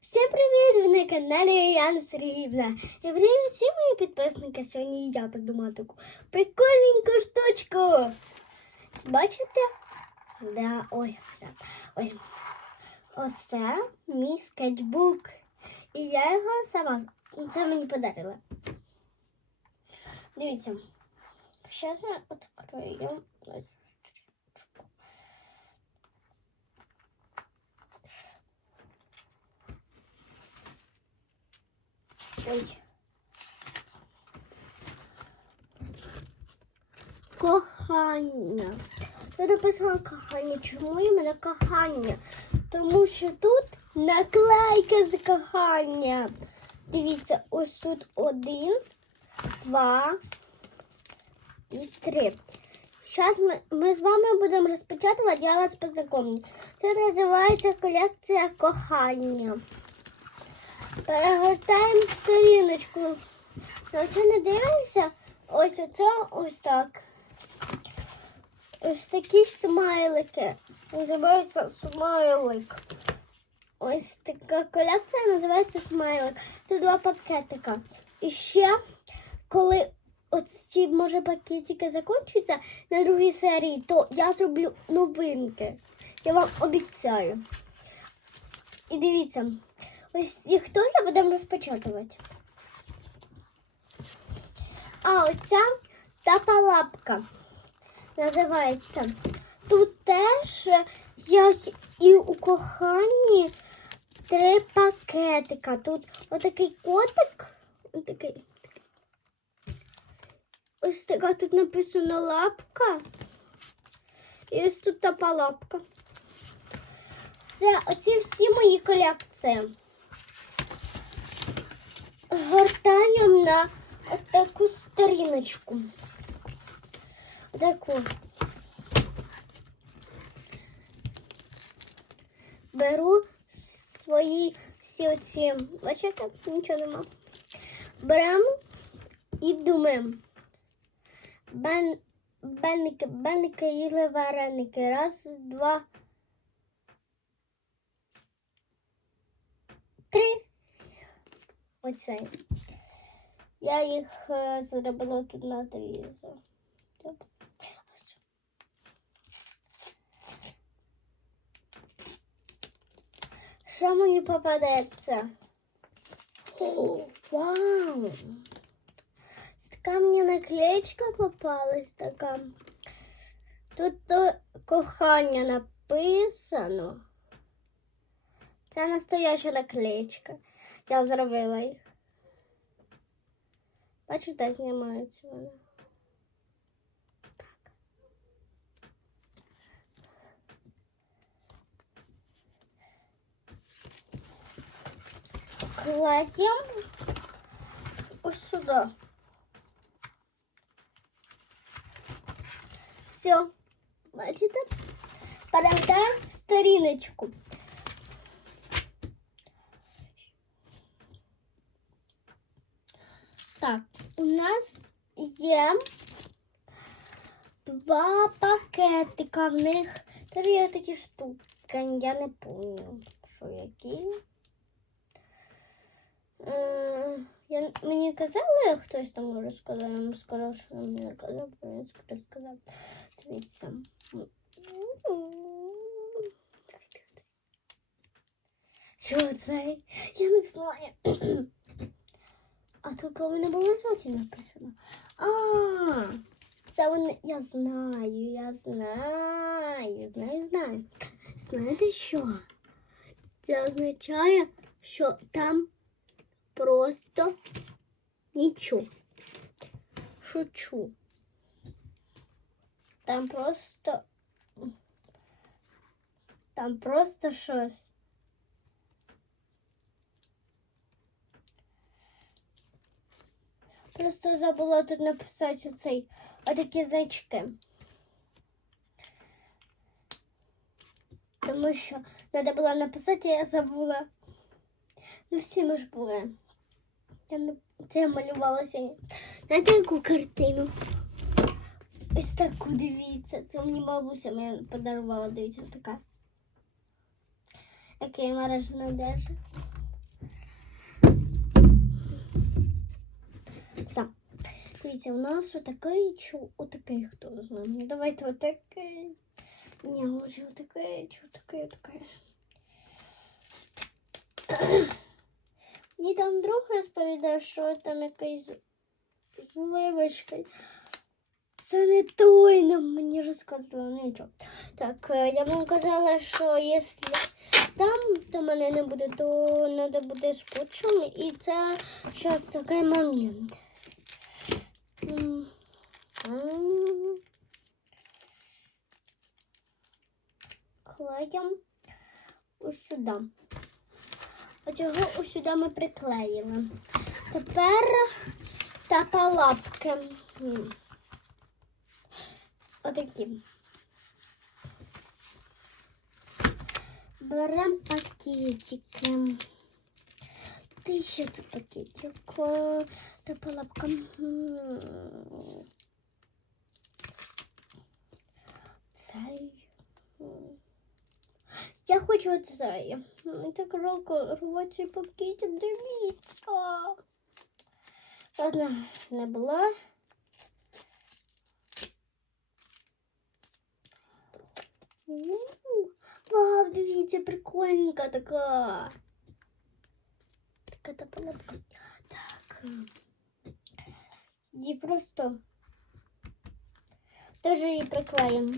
Всім привіт! Ви на каналі Яна Сергіївна. І привіт всі мої підписники. Сьогодні я придумала таку прикольненьку штучку. Бачите? Да, ось, ось. Оце мій скетчбук. І я його сама. Це мені подарила. Дивіться. Зараз я відкрию. Ой. Кохання. Я написала кохання. Чому іменно кохання? Тому що тут наклейка з кохання. Дивіться, ось тут один, два і три. Зараз ми, ми з вами будемо розпечатувати, я вас познайомлю. Це називається колекція кохання. Перегортаємо сторіночку. Не дивимося, ось оце ось так. Ось такі смайлики. Називається смайлик. Ось така колекція називається смайлик. Це два пакетика. І ще, коли ці, може, пакетики закінчаться на другій серії, то я зроблю новинки. Я вам обіцяю. І дивіться. Ось їх теж будемо розпечатувати. А оця тапа лапка називається. Тут теж, як і у коханні, три пакетика. Тут отакий котик. Отакий. Ось така тут написано лапка. І ось тут тапа лапка. Це оці всі мої колекції гортаємо на таку сторіночку. Таку. Беру свої всі оці. Бачите, нічого нема. Беремо і думаємо. Бен, бенники, бенники їли вареники. Раз, два, три. Оцей. Я їх е, зробила тут на телевізор. Тобто, ось. Що мені попадеться? О, вау! Така мені наклеечка попалась така. Тут то кохання написано. Це настояща наклеечка. Я зробила їх. Бачите, знімається вона. Так. Кладемо ось сюди. Все. Бачите? Перевертаємо сторіночку. Так, у нас є два пакетика. В них є такі штуки. Я не пам'ятаю, що які. Е, Я, мені казали, хтось там розказав, я вам сказав, що він не казав, він розказав. Дивіться. Що це? Я не знаю. А тут повинно було зовсім написано. А, це вони. Я знаю, я знаю, знаю, знаю. Знаєте що? Це означає, що там просто нічого. Шучу. Там просто. Там просто щось. Просто забула тут написати оцей отакі значки. Тому що треба було написати, я забула. Ну всі ми ж були. Я це я малювала сьогодні. Знаєте, яку картину? Ось таку дивіться. Це мені бабуся мені подарувала, дивіться, така. Яке мережна одежа. Дивіться. Дивіться, у нас отакий чи отакий, хто знає. Давайте отакий. Ні, лучше отакий, чи отакий, отакий. Мені там друг розповідав, що там якийсь зливочка. Це не той нам мені розказували ну, нічого. Так, е, я вам казала, що якщо там, то мене не буде, то треба буде скотчем. І це зараз такий момент. Клеїмо ось сюди. Ось його ось сюди ми приклеїли. Тепер тапа лапки. Отакі. Беремо пакетики. Ти ще тут пакетик. О, Тапа лапка. Цей. Я хочу оцей. Так жалко рвати пакетик, дивіться. Ладно, не була. Вау, дивіться, прикольненька така. Така та полапка. Так. Її просто теж її приклеїмо.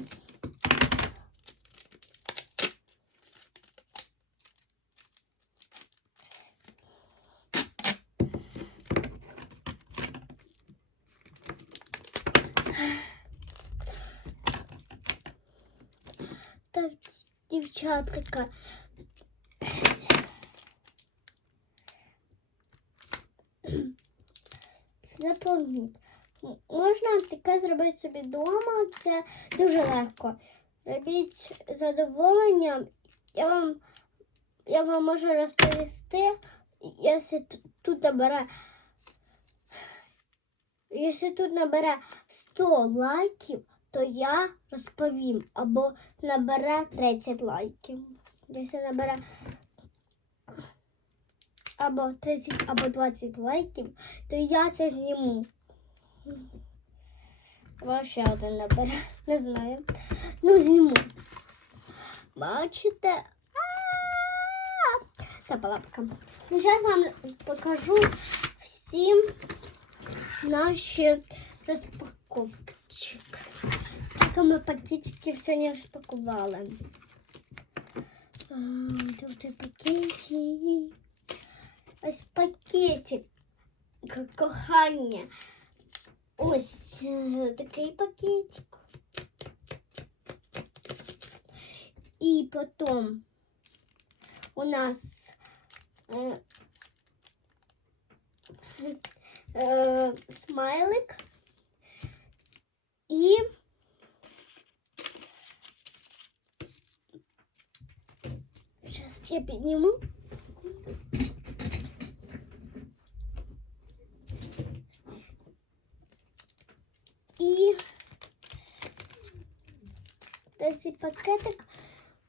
Так, дівчатка. Запомніть, можна таке зробити собі вдома, це дуже легко. Робіть задоволенням. Я вам, я вам можу розповісти, якщо тут набере, якщо тут набере 100 лайків, то я розповім. Або набере 30 лайків. Якщо набере або 30, або 20 лайків, то я це зніму. Або ще один набере. Не знаю. Ну, зніму. Бачите? Та палапка. Ну, зараз вам покажу всім наші розпаковки. Скільки ми пакетиків сьогодні розпакували. Тут і. Ось пакетик к- кохання. Ось е, такий пакетик. І потім у нас е, е, смайлик і Сейчас я підніму. цей пакетик.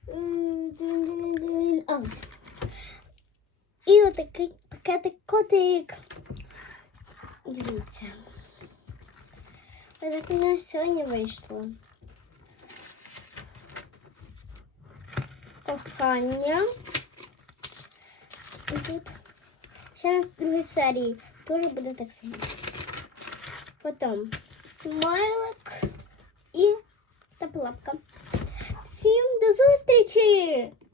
м, А, ось. І отакий пакетик котик. Дивіться. Ось так у нас сьогодні вийшло. Кохання. І тут ще на другій серії теж буде так само. Потім смайлик і таблапка. Всім До зустрічі!